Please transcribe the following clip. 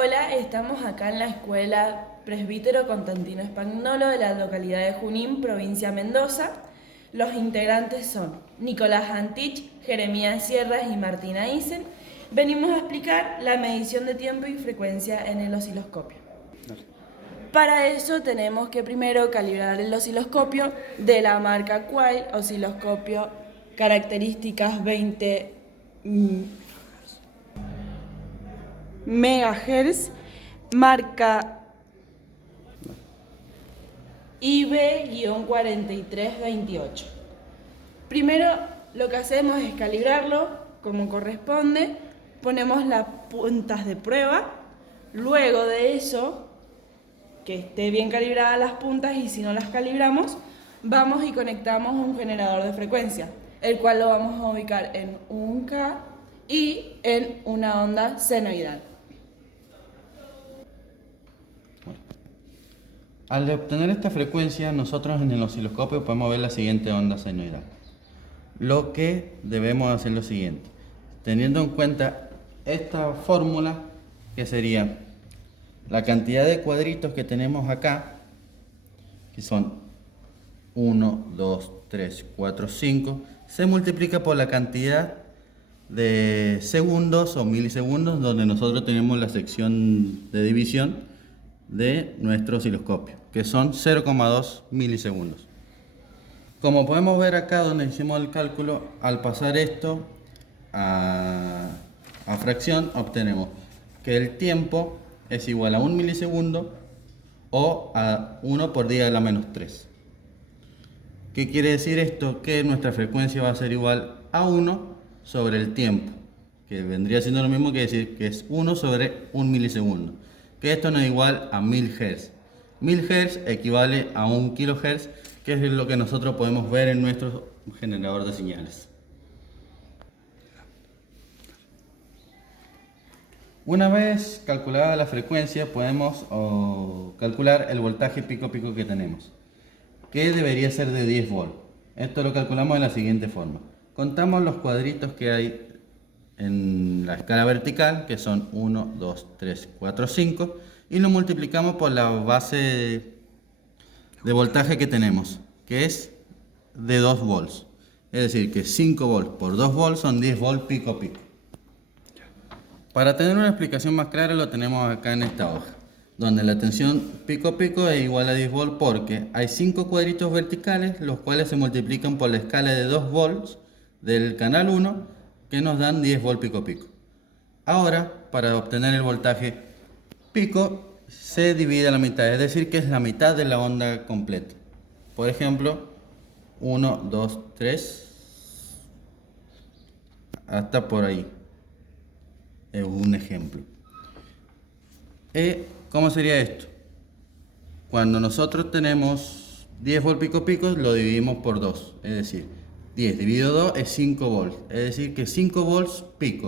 Hola, estamos acá en la escuela Presbítero Constantino Espagnolo de la localidad de Junín, provincia de Mendoza. Los integrantes son Nicolás Antich, Jeremías Sierras y Martina Isen. Venimos a explicar la medición de tiempo y frecuencia en el osciloscopio. Para eso tenemos que primero calibrar el osciloscopio de la marca Quail, osciloscopio características 20 megahertz, marca IB-4328. Primero lo que hacemos es calibrarlo como corresponde, ponemos las puntas de prueba, luego de eso, que esté bien calibradas las puntas, y si no las calibramos, vamos y conectamos un generador de frecuencia, el cual lo vamos a ubicar en un K y en una onda senoidal. Al obtener esta frecuencia, nosotros en el osciloscopio podemos ver la siguiente onda senoidal. Lo que debemos hacer es lo siguiente, teniendo en cuenta esta fórmula, que sería la cantidad de cuadritos que tenemos acá, que son 1, 2, 3, 4, 5, se multiplica por la cantidad de segundos o milisegundos donde nosotros tenemos la sección de división de nuestro osciloscopio, que son 0,2 milisegundos. Como podemos ver acá donde hicimos el cálculo, al pasar esto a fracción, obtenemos que el tiempo es igual a 1 milisegundo o a 1 por 10 a la menos 3. ¿Qué quiere decir esto? Que nuestra frecuencia va a ser igual a 1 sobre el tiempo, que vendría siendo lo mismo que decir que es 1 sobre 1 milisegundo, que esto no es igual a 1000 Hz. 1000 Hz equivale a 1 kHz, que es lo que nosotros podemos ver en nuestro generador de señales. Una vez calculada la frecuencia, podemos calcular el voltaje pico-pico que tenemos, que debería ser de 10 volts. Esto lo calculamos de la siguiente forma. Contamos los cuadritos que hay en la escala vertical, que son 1, 2, 3, 4, 5, y lo multiplicamos por la base de voltaje que tenemos, que es de 2 volts. Es decir, que 5 volts por 2 volts son 10 volts pico-pico. Para tener una explicación más clara lo tenemos acá en esta hoja, donde la tensión pico-pico es igual a 10 volts porque hay 5 cuadritos verticales, los cuales se multiplican por la escala de 2 volts del canal 1, que nos dan 10 volts pico-pico. Ahora, para obtener el voltaje pico, se divide a la mitad, es decir, que es la mitad de la onda completa. Por ejemplo, 1, 2, 3, hasta por ahí. Es un ejemplo. ¿Cómo sería esto? Cuando nosotros tenemos 10 volts pico-pico, lo dividimos por 2, es decir, 10 dividido 2 es 5 volts, es decir, que 5 volts pico.